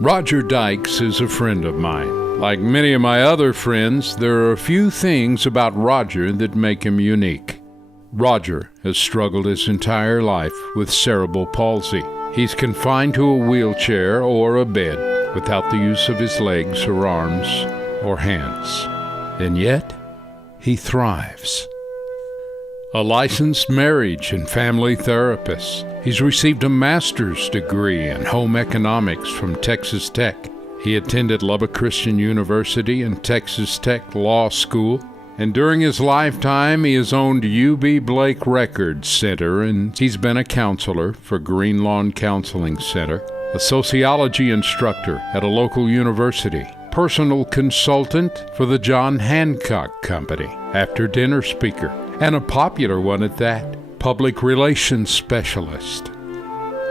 Roger Dykes is a friend of mine. Like many of my other friends, there are a few things about Roger that make him unique. Roger has struggled his entire life with cerebral palsy. He's confined to a wheelchair or a bed without the use of his legs or arms or hands. And yet, he thrives. A licensed marriage and family therapist. He's received a master's degree in home economics from Texas Tech. He attended Lubbock Christian University and Texas Tech Law School. And during his lifetime, he has owned UB Blake Records Center, and he's been a counselor for Green Lawn Counseling Center, a sociology instructor at a local university, personal consultant for the John Hancock Company, after-dinner speaker, and a popular one at that, public relations specialist.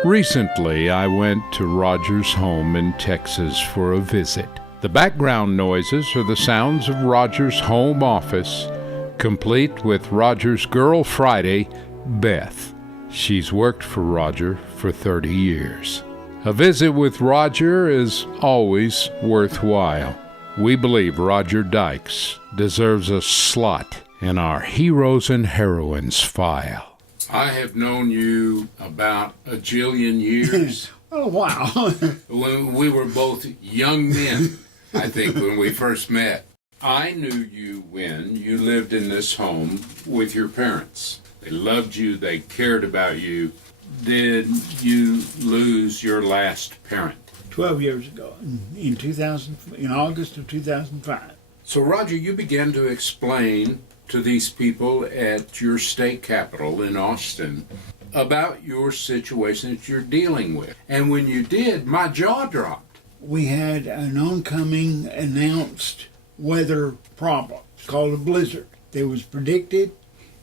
Recently, I went to Roger's home in Texas for a visit. The background noises are the sounds of Roger's home office, complete with Roger's girl Friday, Beth. She's worked for Roger for 30 years. A visit with Roger is always worthwhile. We believe Roger Dykes deserves a slot in our Heroes and Heroines file. I have known you about a jillion years. Oh, wow. When we were both young men, I think, when we first met. I knew you when you lived in this home with your parents. They loved you. They cared about you. Did you lose your last parent? 12 years ago, in August of 2005. So, Roger, you began to explain to these people at your state capitol in Austin about your situation that you're dealing with. And when you did, my jaw dropped. We had an oncoming announced weather problem called a blizzard. It was predicted.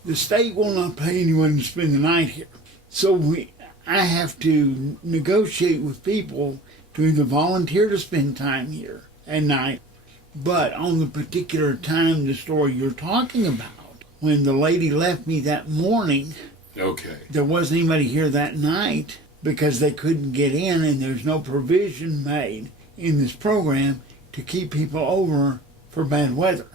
The state will not pay anyone to spend the night here. So I have to negotiate with people to either volunteer to spend time here at night. But on the particular time, the story you're talking about, when the lady left me that morning, there wasn't anybody here that night because they couldn't get in, and there's no provision made in this program to keep people over for bad weather.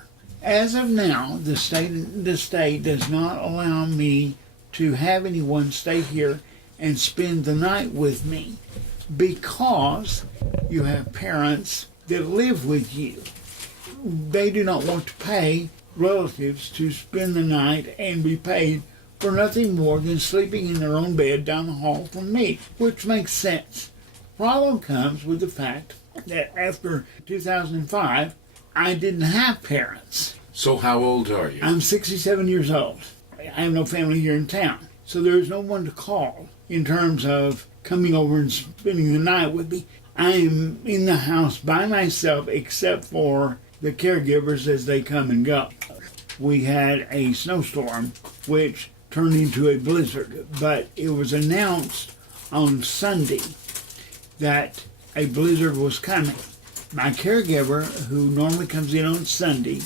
As of now, the state does not allow me to have anyone stay here and spend the night with me because you have parents that live with you. They do not want to pay relatives to spend the night and be paid for nothing more than sleeping in their own bed down the hall from me, which makes sense. Problem comes with the fact that after 2005, I didn't have parents. So how old are you? I'm 67 years old. I have no family here in town. So there's no one to call in terms of coming over and spending the night with me. I am in the house by myself except for the caregivers as they come and go. We had a snowstorm which turned into a blizzard, but it was announced on Sunday that a blizzard was coming. My caregiver, who normally comes in on Sunday,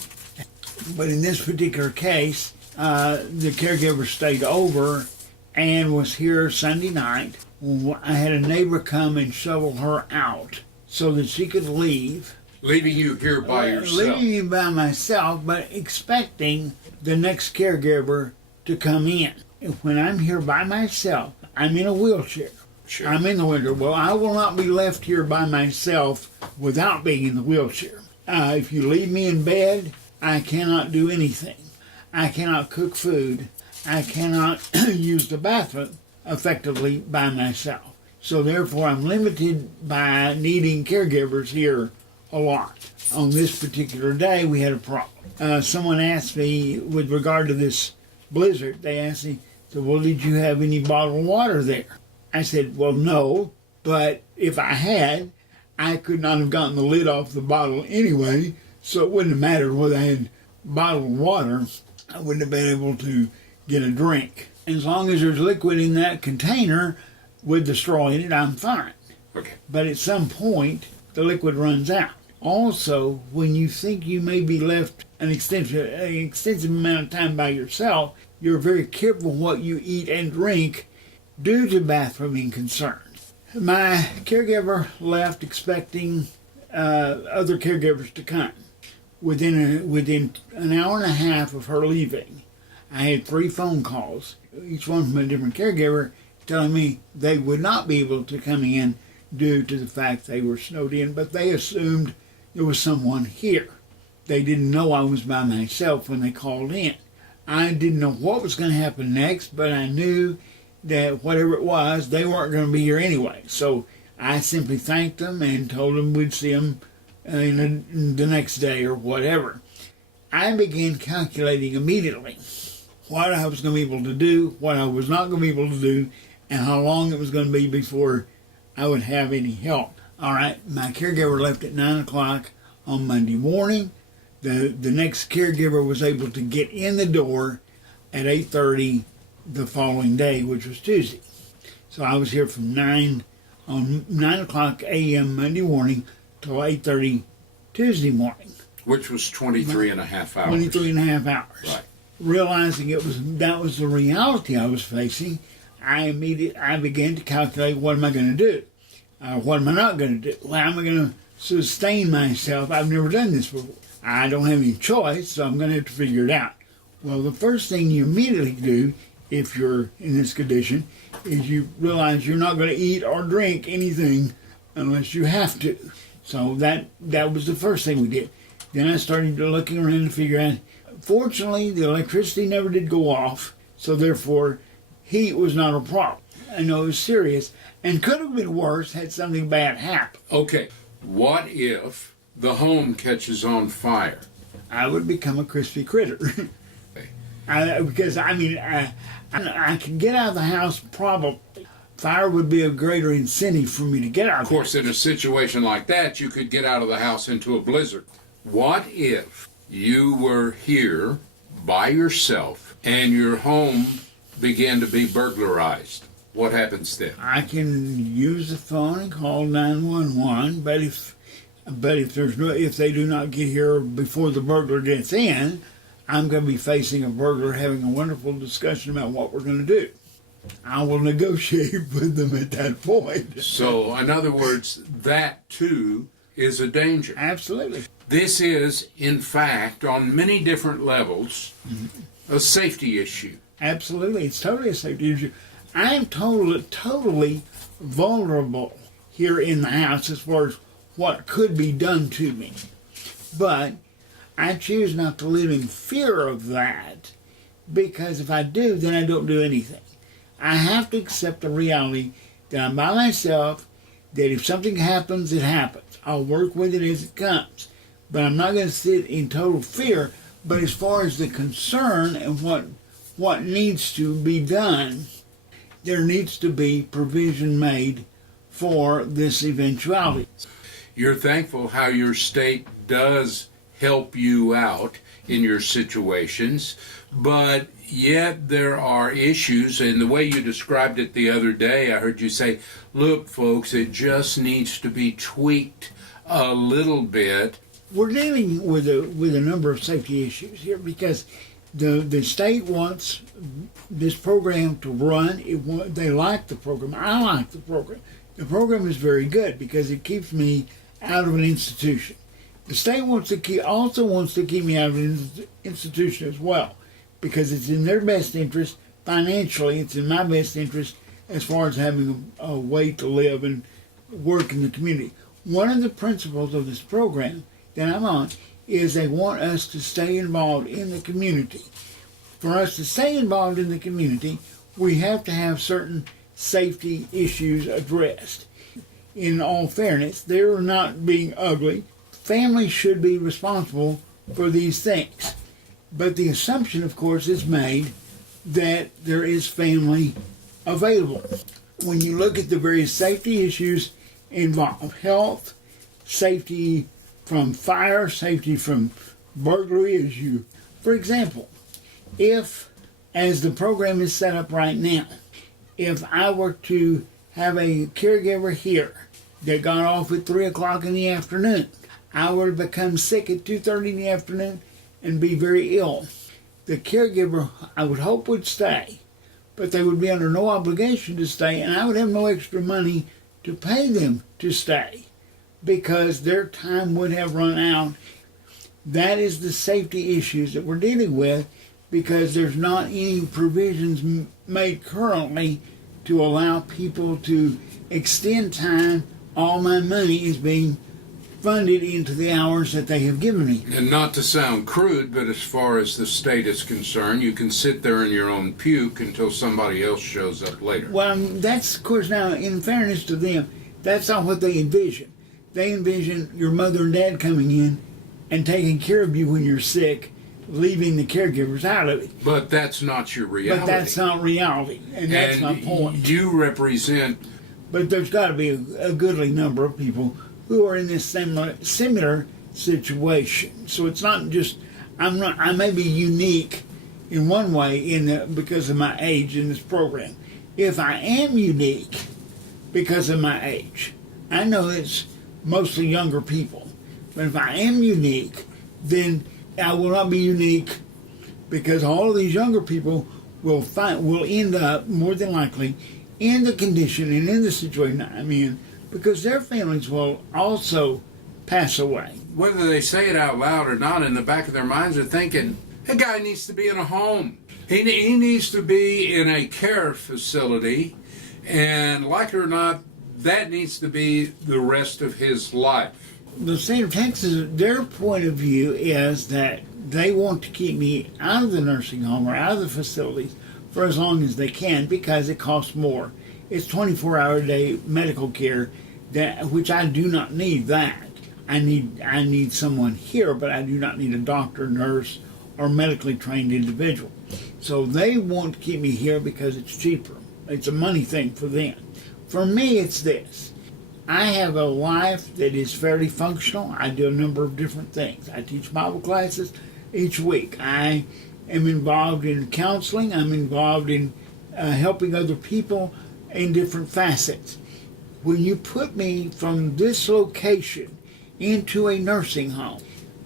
but in this particular case, the caregiver stayed over and was here Sunday night. I had a neighbor come and shovel her out so that she could leave. Leaving you here by yourself? Leaving me by myself, but expecting the next caregiver to come in. When I'm here by myself, I'm in a wheelchair. Sure. I'm in the winter. Well, I will not be left here by myself without being in the wheelchair. If you leave me in bed, I cannot do anything. I cannot cook food. I cannot use the bathroom effectively by myself. So therefore, I'm limited by needing caregivers here a lot. On this particular day, we had a problem. Someone asked me, with regard to this blizzard, they asked me, so, well, did you have any bottled water there? I said, well, no, but if I had, I could not have gotten the lid off the bottle anyway, so it wouldn't have mattered whether I had bottled water. I wouldn't have been able to get a drink. As long as there's liquid in that container with the straw in it, I'm fine. Okay. But at some point, the liquid runs out. Also, when you think you may be left an extensive amount of time by yourself, you're very careful what you eat and drink due to bathrooming concerns. My caregiver left expecting other caregivers to come. Within an hour and a half of her leaving, I had 3 phone calls, each one from a different caregiver, telling me they would not be able to come in due to the fact they were snowed in, but they assumed there was someone here. They didn't know I was by myself when they called in. I didn't know what was going to happen next, but I knew that whatever it was, they weren't going to be here anyway. So I simply thanked them and told them we'd see them in the next day or whatever. I began calculating immediately what I was going to be able to do, what I was not going to be able to do, and how long it was going to be before I would have any help. All right, my caregiver left at 9 o'clock on Monday morning. The next caregiver was able to get in the door at 8:30 the following day, which was Tuesday. So I was here from 9 o'clock a.m. Monday morning till 8:30 Tuesday morning. Which was 23 and a half hours. 23 and a half hours. Right. Realizing that was the reality I was facing, I began to calculate, what am I going to do? What am I not going to do? How am I going to sustain myself? I've never done this before. I don't have any choice, so I'm going to have to figure it out. Well, the first thing you immediately do, if you're in this condition, is you realize you're not going to eat or drink anything unless you have to. So that was the first thing we did. Then I started looking around to figure out. Fortunately, the electricity never did go off, so therefore heat was not a problem. I know it was serious and could have been worse had something bad happened. Okay, what if the home catches on fire? I would become a crispy critter. Because I can get out of the house probably. Fire would be a greater incentive for me to get out of the house. Of course, in a situation like that, you could get out of the house into a blizzard. What if you were here by yourself and your home began to be burglarized? What happens then? I can use the phone and call 911, but if they do not get here before the burglar gets in, I'm going to be facing a burglar, having a wonderful discussion about what we're going to do. I will negotiate with them at that point. So, in other words, that too is a danger. Absolutely. This is, in fact, on many different levels, a safety issue. Absolutely. It's totally a safety issue. I am totally vulnerable here in the house as far as what could be done to me. But I choose not to live in fear of that, because if I do, then I don't do anything. I have to accept the reality that I'm by myself, that if something happens, it happens. I'll work with it as it comes. But I'm not going to sit in total fear. But as far as the concern and what needs to be done, there needs to be provision made for this eventuality. You're thankful how your state does help you out in your situations, but yet there are issues, and the way you described it the other day, I heard you say, look, folks, it just needs to be tweaked a little bit. We're dealing with a number of safety issues here because the state wants this program to run. They like the program. I like the program. The program is very good because it keeps me out of an institution. The state also wants to keep me out of an institution as well, because it's in their best interest financially. It's in my best interest as far as having a way to live and work in the community. One of the principles of this program that I'm on is they want us to stay involved in the community. For us to stay involved in the community, we have to have certain safety issues addressed. In all fairness, they're not being ugly. Families should be responsible for these things. But the assumption, of course, is made that there is family available. When you look at the various safety issues involved, health, safety from fire, safety from burglary, for example, if, as the program is set up right now, if I were to have a caregiver here that got off at 3 o'clock in the afternoon, I would become sick at 2:30 in the afternoon and be very ill. The caregiver, I would hope, would stay, but they would be under no obligation to stay, and I would have no extra money to pay them to stay because their time would have run out. That is the safety issues that we're dealing with because there's not any provisions made currently to allow people to extend time. All my money is being funded into the hours that they have given me. And not to sound crude, but as far as the state is concerned, you can sit there in your own puke until somebody else shows up later. Well, that's, of course, now, in fairness to them, that's not what they envision. They envision your mother and dad coming in and taking care of you when you're sick, leaving the caregivers out of it. But that's not your reality. But that's not reality, and that's my point. You represent... But there's got to be a goodly number of people who are in this similar situation. So it's not just I may be unique in one way because of my age in this program. If I am unique because of my age, I know it's mostly younger people. But if I am unique, then I will not be unique because all of these younger people will end up more than likely in the condition and in the situation I'm in, because their families will also pass away. Whether they say it out loud or not, in the back of their minds are thinking, that guy needs to be in a home. He needs to be in a care facility, and like it or not, that needs to be the rest of his life. The state of Texas, their point of view is that they want to keep me out of the nursing home or out of the facilities for as long as they can because it costs more. It's 24-hour-a-day medical care, which I do not need that. I need someone here, but I do not need a doctor, nurse, or medically trained individual. So they want to keep me here because it's cheaper. It's a money thing for them. For me, it's this. I have a life that is fairly functional. I do a number of different things. I teach Bible classes each week. I am involved in counseling. I'm involved in helping other people in different facets. When you put me from this location into a nursing home,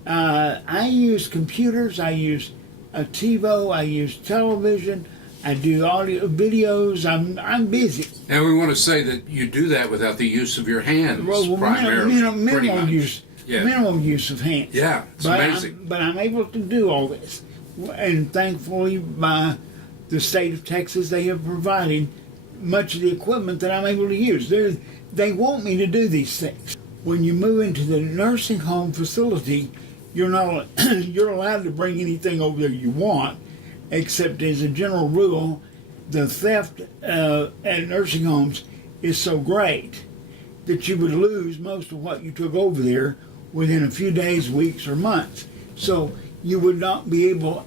I use computers, I use a TiVo, I use television, I do audio, videos, I'm busy. And we want to say that you do that without the use of your hands, primarily. Minimal use of hands. Yeah, it's amazing. But I'm able to do all this. And thankfully, by the state of Texas, they have provided much of the equipment that I'm able to use. They want me to do these things. When you move into the nursing home facility, you're allowed to bring anything over there you want, except as a general rule, the theft at nursing homes is so great that you would lose most of what you took over there within a few days, weeks, or months. So I would not be able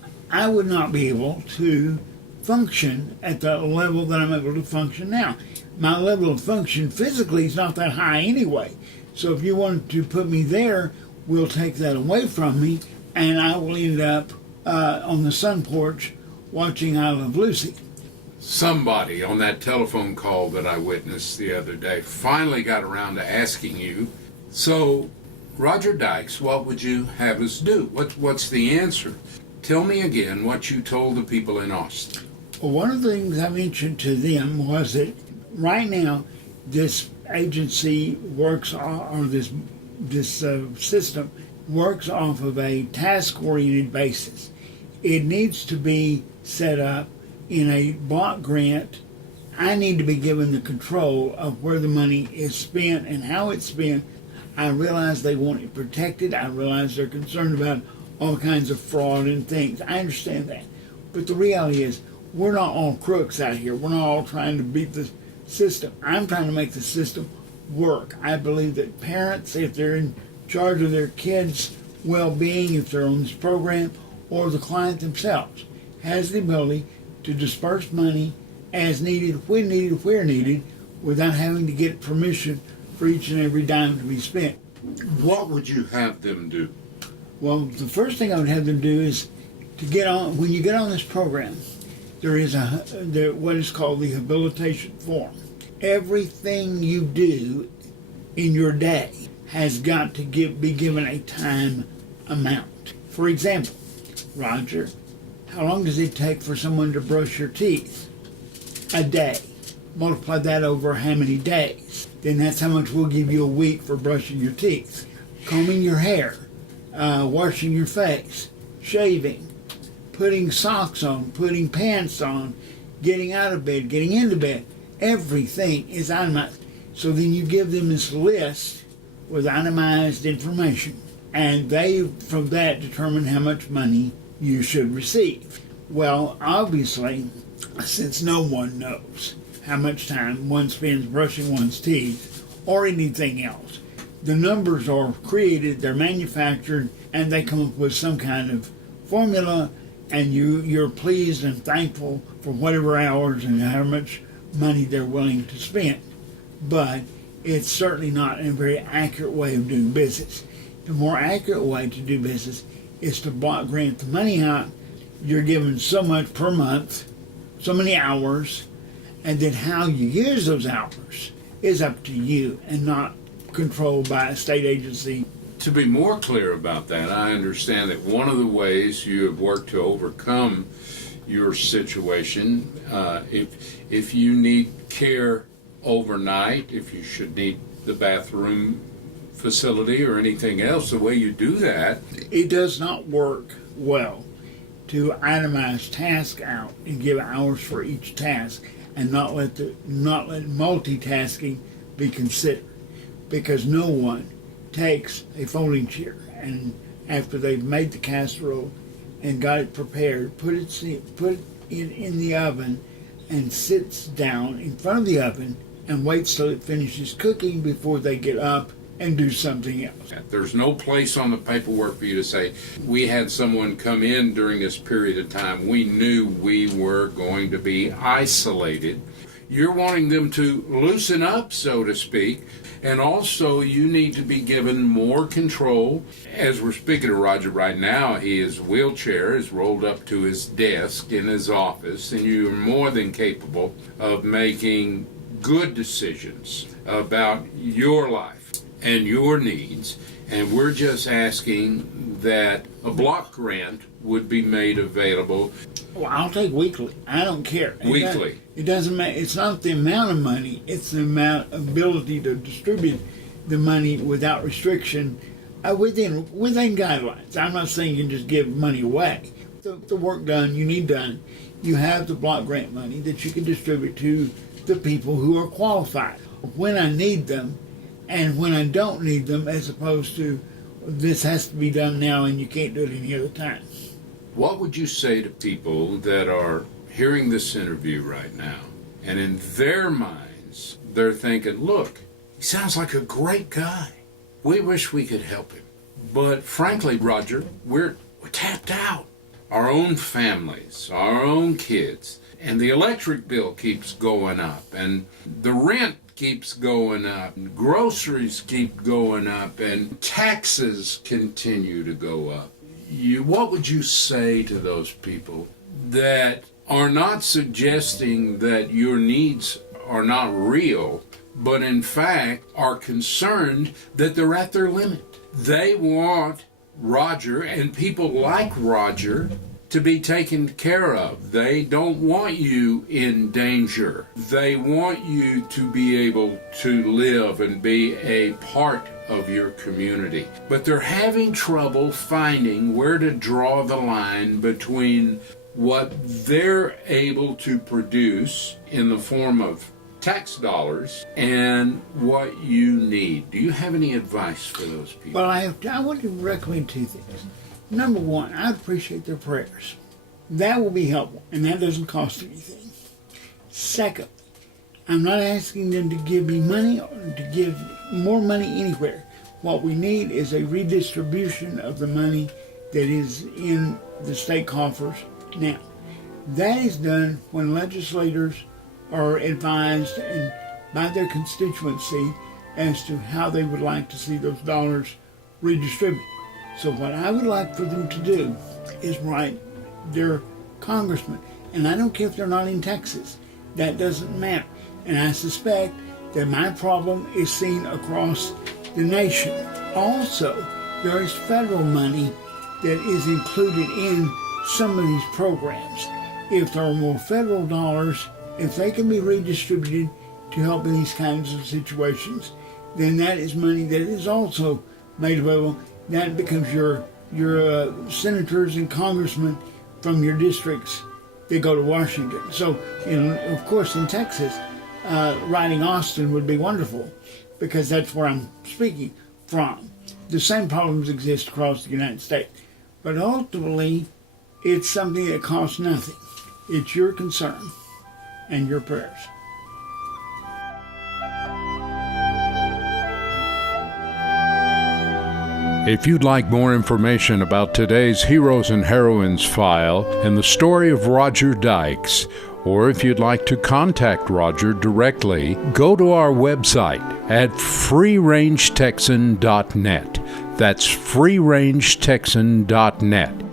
to function at the level that I'm able to function now. My level of function physically is not that high anyway. So if you wanted to put me there, we'll take that away from me, and I will end up on the sun porch watching I Love Lucy. Somebody on that telephone call that I witnessed the other day finally got around to asking you, so Roger Dykes, what would you have us do? What's the answer? Tell me again what you told the people in Austin. Well, one of the things I mentioned to them was that right now this agency works, or this system works off of a task-oriented basis. It needs to be set up in a block grant. I need to be given the control of where the money is spent and how it's spent. I realize they want it protected. I realize they're concerned about all kinds of fraud and things. I understand that. But the reality is, we're not all crooks out here. We're not all trying to beat the system. I'm trying to make the system work. I believe that parents, if they're in charge of their kids' well-being, if they're on this program, or the client themselves, has the ability to disperse money as needed, when needed, where needed, without having to get permission for each and every dime to be spent. What would you have them do? Well, the first thing I would have them do is to get on, when you get on this program, there is what is called the habilitation form. Everything you do in your day has got to be given a time amount. For example, Roger, how long does it take for someone to brush your teeth? A day. Multiply that over how many days. then that's how much we'll give you a week for brushing your teeth, combing your hair, washing your face, shaving, putting socks on, putting pants on, getting out of bed, getting into bed. Everything is itemized. So then you give them this list with itemized information, and they, from that, determine how much money you should receive. Well, obviously, since no one knows how much time one spends brushing one's teeth or anything else, the numbers are created, they're manufactured, and they come up with some kind of formula, and you're pleased and thankful for whatever hours and how much money they're willing to spend. But it's certainly not a very accurate way of doing business. The more accurate way to do business is to block grant the money out. You're given so much per month, so many hours, and then how you use those hours is up to you and not controlled by a state agency. To be more clear about that, I understand that one of the ways you have worked to overcome your situation, if you need care overnight, if you should need the bathroom facility or anything else, the way you do that. It does not work well to itemize tasks out and give hours for each task and not let multitasking be considered, because no one takes a folding chair and after they've made the casserole and got it prepared, put it in the oven and sits down in front of the oven and waits till it finishes cooking before they get up and do something else. There's no place on the paperwork for you to say, we had someone come in during this period of time. We knew we were going to be isolated. You're wanting them to loosen up, so to speak, and also you need to be given more control. As we're speaking to Roger right now, his wheelchair is rolled up to his desk in his office, and you are more than capable of making good decisions about your life and your needs, and we're just asking that a block grant would be made available. Well, I'll take weekly. I don't care. Weekly. It doesn't matter. It's not the amount of money. It's the amount of ability to distribute the money without restriction within guidelines. I'm not saying you can just give money away. The work done, you need done. You have the block grant money that you can distribute to the people who are qualified when I need them and when I don't need them, as opposed to this has to be done now and you can't do it any other time. What would you say to people that are hearing this interview right now, and in their minds, they're thinking, look, he sounds like a great guy. We wish we could help him. But frankly, Roger, we're tapped out. Our own families, our own kids, and the electric bill keeps going up, and the rent keeps going up, and groceries keep going up, and taxes continue to go up. What would you say to those people that are not suggesting that your needs are not real, but in fact are concerned that they're at their limit? They want Roger and people like Roger to be taken care of. They don't want you in danger. They want you to be able to live and be a part of your community. But they're having trouble finding where to draw the line between what they're able to produce in the form of tax dollars and what you need. Do you have any advice for those people? Well, I want to recommend two things. Number one, I appreciate their prayers. That will be helpful, and that doesn't cost anything. Second, I'm not asking them to give me money or to give more money anywhere. What we need is a redistribution of the money that is in the state coffers now. That is done when legislators are advised and by their constituency as to how they would like to see those dollars redistributed. So what I would like for them to do is write their congressman, and I don't care if they're not in Texas. That doesn't matter. And I suspect that my problem is seen across the nation. Also, there is federal money that is included in some of these programs. If there are more federal dollars, if they can be redistributed to help in these kinds of situations, then that is money that is also made available. That becomes your senators and congressmen from your districts that go to Washington. So, of course, in Texas, writing Austin would be wonderful because that's where I'm speaking from. The same problems exist across the United States. But ultimately, it's something that costs nothing. It's your concern and your prayers. If you'd like more information about today's Heroes and Heroines file and the story of Roger Dykes, or if you'd like to contact Roger directly, go to our website at freerangetexan.net. That's freerangetexan.net.